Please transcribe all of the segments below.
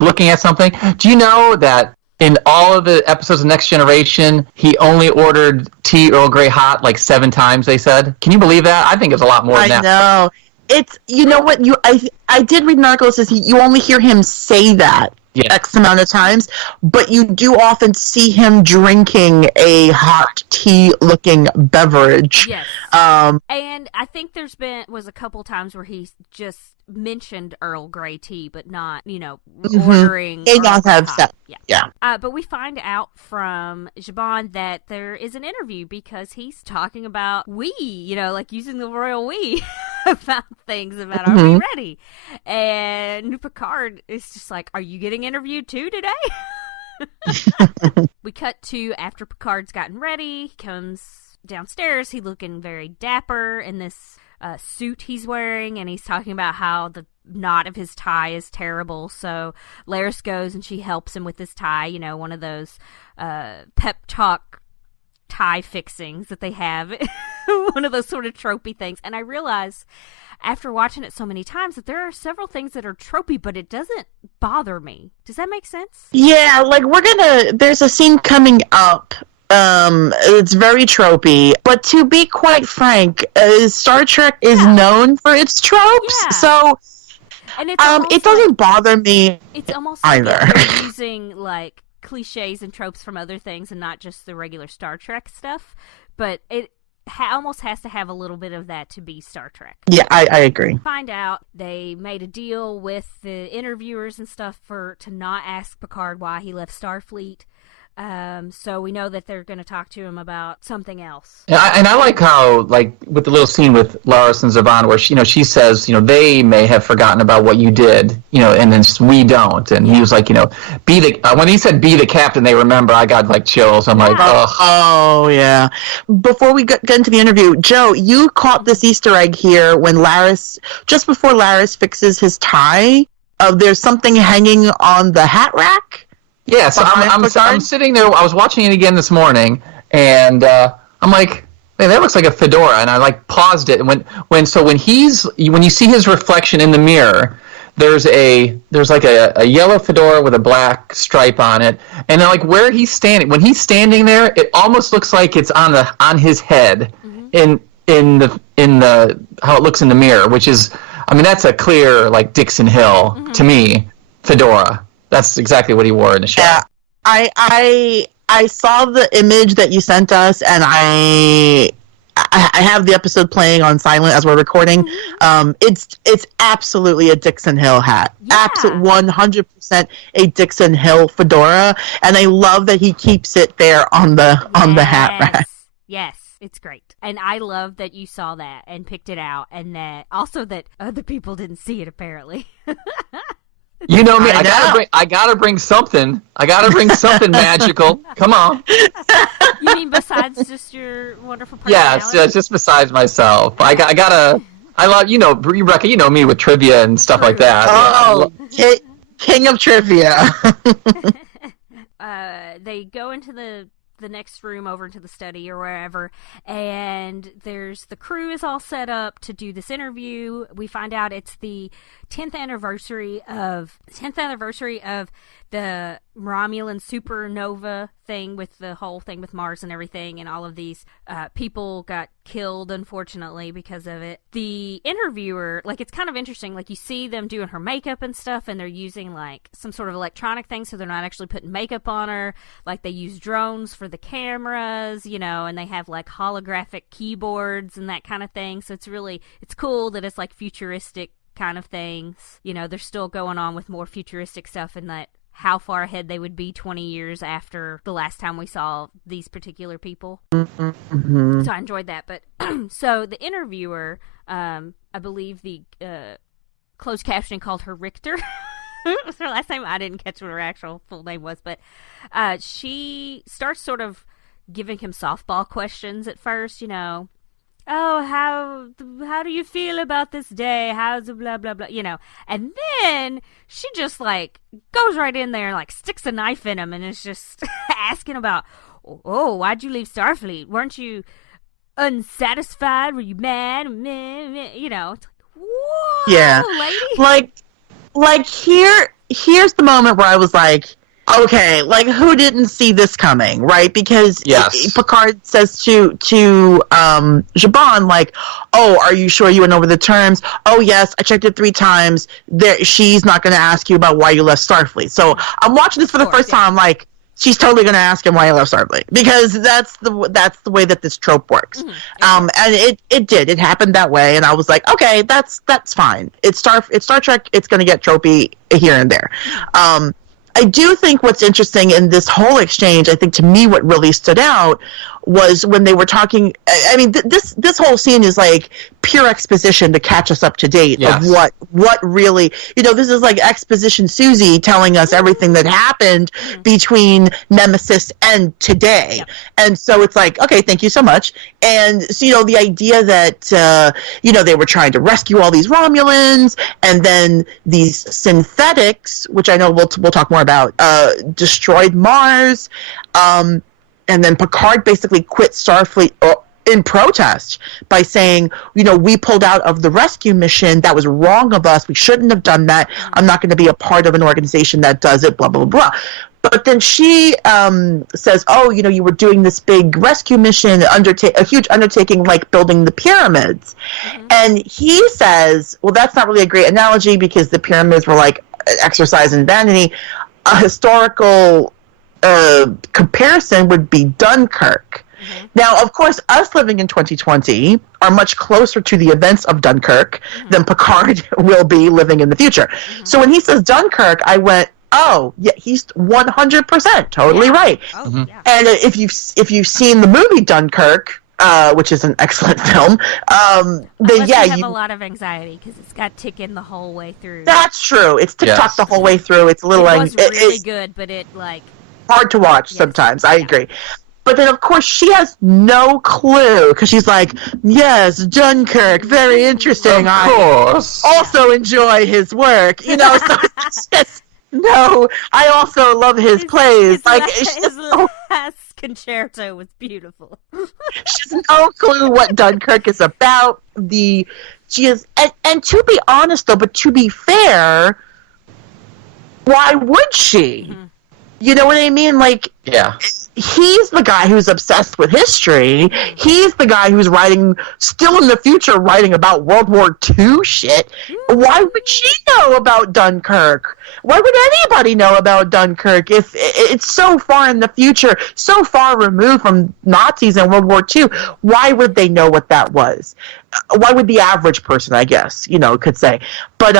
looking at something. Do you know that in all of the episodes of Next Generation, he only ordered tea Earl Grey hot like 7 times, they said? Can you believe that? I think it's a lot more than that. I know. It's, you know what, I did read an article that says you only hear him say that X amount of times, but you do often see him drinking a hot tea-looking beverage. Yes. And I think was a couple times where he just mentioned Earl Grey tea, but not, ordering. They not have that. Yeah. But we find out from Zhaban that there is an interview because he's talking about we, like using the royal we about things about are we ready? And Picard is just like, are you getting interviewed too today? We cut to after Picard's gotten ready. He comes downstairs. He's looking very dapper in this suit he's wearing, and he's talking about how the knot of his tie is terrible. So Laris goes and she helps him with his tie, one of those pep talk tie fixings that they have. One of those sort of tropey things. And I realize after watching it so many times that there are several things that are tropey, but it doesn't bother me. Does that make sense? Yeah, like there's a scene coming up. It's very tropey, but to be quite frank, Star Trek is known for its tropes, so and it's it doesn't bother me. It's almost either like they're using like cliches and tropes from other things and not just the regular Star Trek stuff, but it almost has to have a little bit of that to be Star Trek. Yeah, I agree. Find out they made a deal with the interviewers and stuff to not ask Picard why he left Starfleet. So we know that they're going to talk to him about something else. And I like how, like, with the little scene with Laris and Zhaban, where she says, they may have forgotten about what you did, and then we don't. And he was like, be the when he said be the captain, they remember. I got like chills. I'm like, ugh. Oh yeah. Before we get into the interview, Joe, you caught this Easter egg here when just before Laris fixes his tie. There's something hanging on the hat rack. Yeah, so I'm sitting there. I was watching it again this morning, and I'm like, hey, that looks like a fedora. And I like paused it, and when you see his reflection in the mirror, there's like a yellow fedora with a black stripe on it, and then like where he's standing, when he's standing there, it almost looks like it's on his head in the how it looks in the mirror, which is, that's a clear like Dixon Hill to me fedora. That's exactly what he wore in the show. Yeah, I saw the image that you sent us, and I have the episode playing on silent as we're recording. It's absolutely a Dixon Hill hat. Yeah. 100% a Dixon Hill fedora, and I love that he keeps it there on the hat rack. Yes, it's great. And I love that you saw that and picked it out, and that also that other people didn't see it apparently. You know me. I gotta bring something. I gotta bring something magical. Come on. You mean besides just your wonderful personality? Yeah, it's just besides myself. I gotta. I love Rebecca. You know me with trivia and stuff like that. Oh, king of trivia. They go into the next room over into the study or wherever, and there's the crew is all set up to do this interview. We find out it's the 10th anniversary of the Romulan supernova thing, with the whole thing with Mars and everything, and all of these people got killed, unfortunately, because of it. The interviewer, like, it's kind of interesting, like, you see them doing her makeup and stuff, and they're using, like, some sort of electronic thing, so they're not actually putting makeup on her. Like, they use drones for the cameras, and they have, like, holographic keyboards and that kind of thing, so it's cool that it's, like, futuristic kind of things. They're still going on with more futuristic stuff, and that how far ahead they would be 20 years after the last time we saw these particular people. Mm-hmm. So I enjoyed that. But so the interviewer, I believe the closed captioning called her Richter. So last time I didn't catch what her actual full name was, but she starts sort of giving him softball questions at first, oh, how do you feel about this day? How's the blah, blah, blah, And then she just, like, goes right in there and, like, sticks a knife in him and is just asking about, oh, why'd you leave Starfleet? Weren't you unsatisfied? Were you mad? It's like, whoa, yeah. lady. Like here, here's the moment where I was like, okay, like, who didn't see this coming, right? Because Picard says to Zhaban, like, oh, are you sure you went over the terms? Oh, yes, I checked it 3 times. She's not going to ask you about why you left Starfleet. So I'm watching this for the first time, like, she's totally going to ask him why he left Starfleet, because that's the way that this trope works. And it did. It happened that way, and I was like, okay, that's fine. It's Star Trek. It's going to get tropey here and there. I do think what's interesting in this whole exchange, I think to me what really stood out was when they were talking. I mean, this whole scene is like pure exposition to catch us up to date of what really, this is like exposition Susie telling us everything that happened between Nemesis and today. And so it's like, okay, thank you so much. And so, the idea that, they were trying to rescue all these Romulans, and then these synthetics, which I know we'll talk more about, destroyed Mars, and then Picard basically quit Starfleet in protest by saying, we pulled out of the rescue mission. That was wrong of us. We shouldn't have done that. I'm not going to be a part of an organization that does it, blah, blah, blah. But then she says, oh, you were doing this big rescue mission, a huge undertaking like building the pyramids. And he says, well, that's not really a great analogy because the pyramids were like exercise in vanity. A historical comparison would be Dunkirk. Now, of course, us living in 2020 are much closer to the events of Dunkirk than Picard will be living in the future. So when he says Dunkirk, I went, oh, yeah, he's 100% totally right. Oh, yeah. And if you've seen the movie Dunkirk, which is an excellent film, then you have a lot of anxiety because it's got ticking the whole way through. That's true. It's TikTok the whole way through. It's a little it was really good, but it hard to watch sometimes. I agree. But then, of course, she has no clue because she's like, yes, Dunkirk, very interesting. Of course. I also enjoy his work. So it's just, no, I also love his plays. His last concerto was beautiful. She has no clue what Dunkirk is about. She is, and to be honest, though, but to be fair, why would she? You know what I mean? Like, he's the guy who's obsessed with history. He's the guy who's still in the future, writing about World War II shit. Why would she know about Dunkirk? Why would anybody know about Dunkirk if it's so far in the future, so far removed from Nazis and World War II? Why would they know what that was? Why would the average person, I guess, could say. But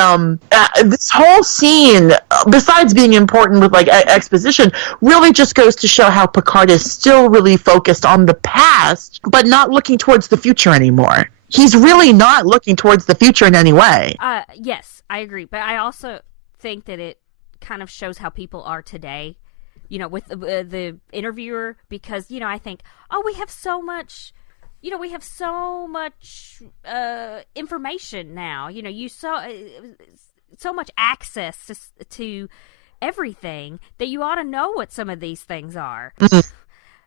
this whole scene, besides being important with, like, exposition, really just goes to show how Picard is still really focused on the past, but not looking towards the future anymore. He's really not looking towards the future in any way. Yes, I agree. But I also think that it kind of shows how people are today, with the interviewer, because, I think, oh, we have so much information now. You saw so much access to everything that you ought to know what some of these things are.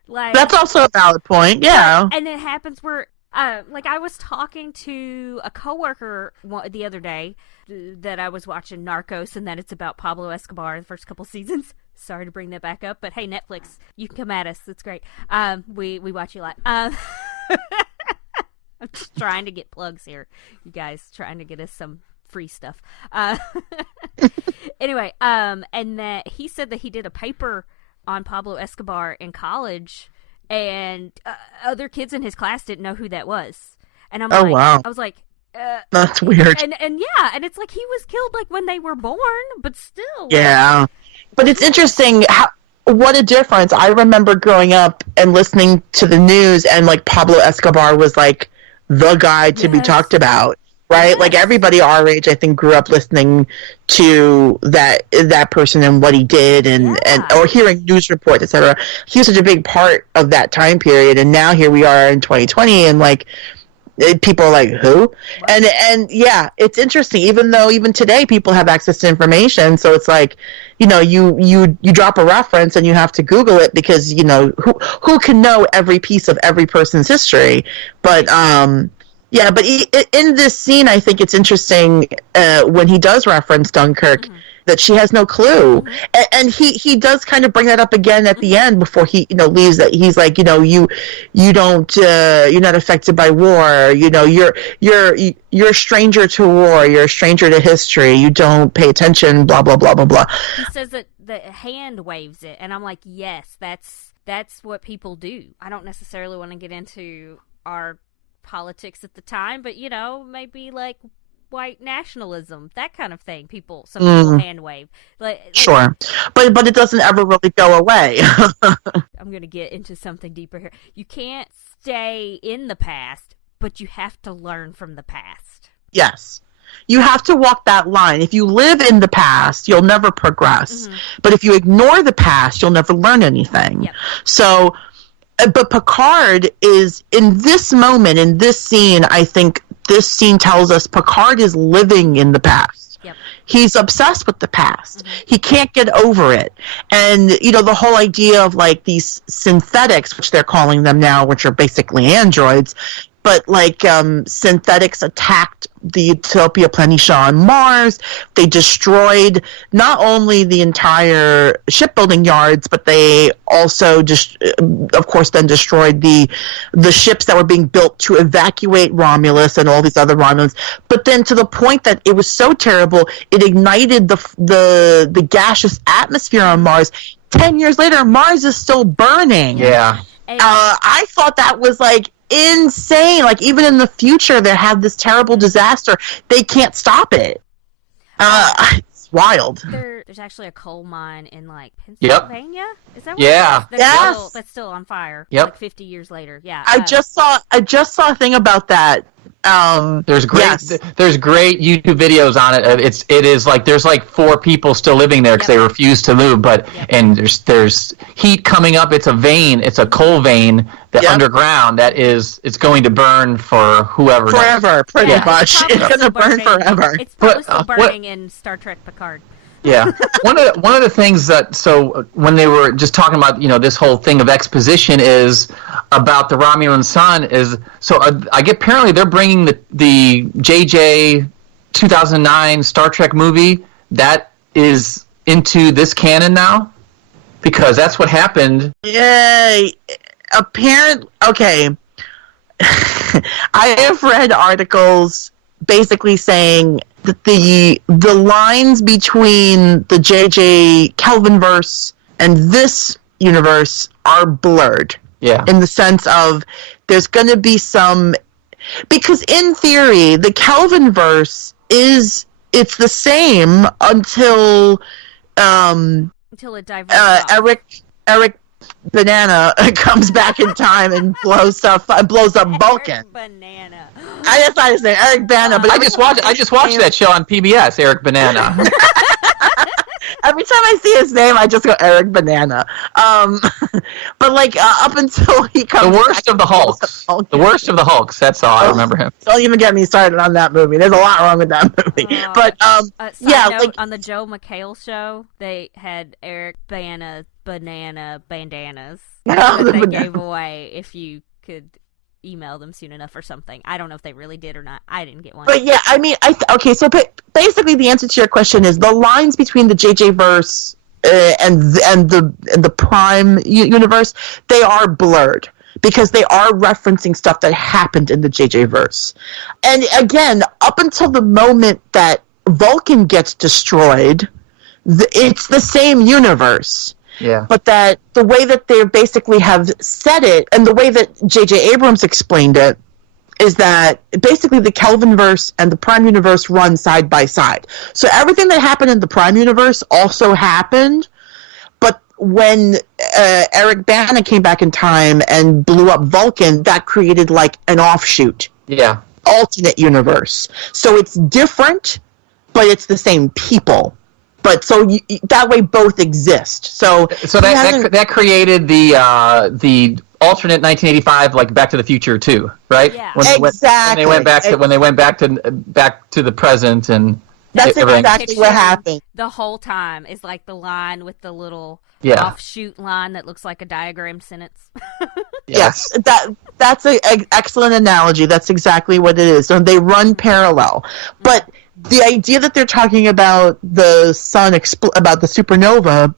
Like, that's also a valid point. Yeah, and it happens where, like, I was talking to a coworker the other day that I was watching Narcos, and that it's about Pablo Escobar the first couple seasons. Sorry to bring that back up, but hey, Netflix, you can come at us. It's great. We watch you a lot. I'm just trying to get plugs here, you guys, trying to get us some free stuff. Anyway, and that he said that he did a paper on Pablo Escobar in college, and other kids in his class didn't know who that was. And I was like, that's weird. And yeah, and it's like he was killed like when they were born, but still. Yeah, but it's interesting what a difference. I remember growing up and listening to the news, and like Pablo Escobar was like the guy to be talked about, right? Yes. Like everybody our age, I think, grew up listening to that person and what he did, and or hearing news reports, etc. He was such a big part of that time period, and now here we are in 2020, and like people are like, who? And yeah, it's interesting. Even today, people have access to information, so it's like, you drop a reference and you have to Google it because who can know every piece of every person's history. But but in this scene, I think it's interesting when he does reference Dunkirk. that she has no clue. And he does kind of bring that up again at the end before he leaves. That he's like, you don't you're not affected by war. You're a stranger to war. You're a stranger to history. You don't pay attention. Blah blah blah blah blah. He says that the hand waves it, and I'm like, yes, that's what people do. I don't necessarily want to get into our politics at the time, but maybe like white nationalism, that kind of thing. Some people hand wave. Sure, but it doesn't ever really go away. I'm going to get into something deeper here. You can't stay in the past, but you have to learn from the past. Yes. You have to walk that line. If you live in the past, you'll never progress. But if you ignore the past, you'll never learn anything. Yep. So, but Picard is, in this moment, in this scene, I think this scene tells us Picard is living in the past. Yep. He's obsessed with the past. He can't get over it. And, the whole idea of, like, these synthetics, which they're calling them now, which are basically androids, but, like, synthetics attacked the Utopia Planitia on Mars. They destroyed not only the entire shipbuilding yards, but they also just, of course, then destroyed the ships that were being built to evacuate Romulus and all these other Romulans. But then to the point that it was so terrible, it ignited the gaseous atmosphere on Mars. 10 years later, Mars is still burning. Yeah. I thought that was, like, insane. Like, even in the future, they have this terrible disaster. They can't stop it. It's wild. There's actually a coal mine in, like, Pennsylvania? Yep. Is that what it is? That's still on fire. Yep. Like 50 years later. Yeah. I just saw a thing about that. There's great YouTube videos on it. It is like there's like 4 people still living there because they refuse to move. And there's heat coming up. It's a coal vein underground that it's going to burn for whoever. Forever, pretty much. It's going to burn forever. It's probably still burning in Star Trek Picard. Yeah, one of the things that, so when they were just talking about this whole thing of exposition is about the Romulan sun is, so I get, apparently they're bringing the JJ 2009 Star Trek movie that is into this canon now, because that's what happened. Yay! Okay. I have read articles basically saying that the lines between the JJ Kelvinverse and this universe are blurred. Yeah. In the sense of there's going to be some, because in theory the Kelvinverse it's the same until it diverts. Eric Banana comes back in time and blows up Vulcan. Eric Banana. I just thought his name Eric Bana, but I just watched that show on PBS, Eric Banana. Every time I see his name, I just go Eric Banana. But like up until he comes, the worst of the Hulks. The worst of the Hulks. That's all I remember him. Don't even get me started on that movie. There's a lot wrong with that movie. But note, on the Joe McHale show, they had Eric Banana bandanas that they gave away if you could email them soon enough or something. I don't know if they really did or not. I didn't get one. But yeah, I mean, okay. So basically, the answer to your question is the lines between the JJ verse and the Prime universe, they are blurred because they are referencing stuff that happened in the JJ verse. And again, up until the moment that Vulcan gets destroyed, it's the same universe. Yeah. But that the way that they basically have said it, and the way that J.J. Abrams explained it, is that basically the Kelvinverse and the Prime Universe run side by side. So everything that happened in the Prime Universe also happened, but when Eric Bana came back in time and blew up Vulcan, that created like an offshoot. Yeah. Alternate universe. So it's different, but it's the same people. But so that way both exist. So that created the alternate 1985, like Back to the Future 2, right? Yeah. Exactly. When they went back to the present, and that's exactly what happened. The whole time is like the line with the little offshoot line that looks like a diagram sentence. Yes, that's an excellent analogy. That's exactly what it is. So they run parallel. But the idea that they're talking about the sun, about the supernova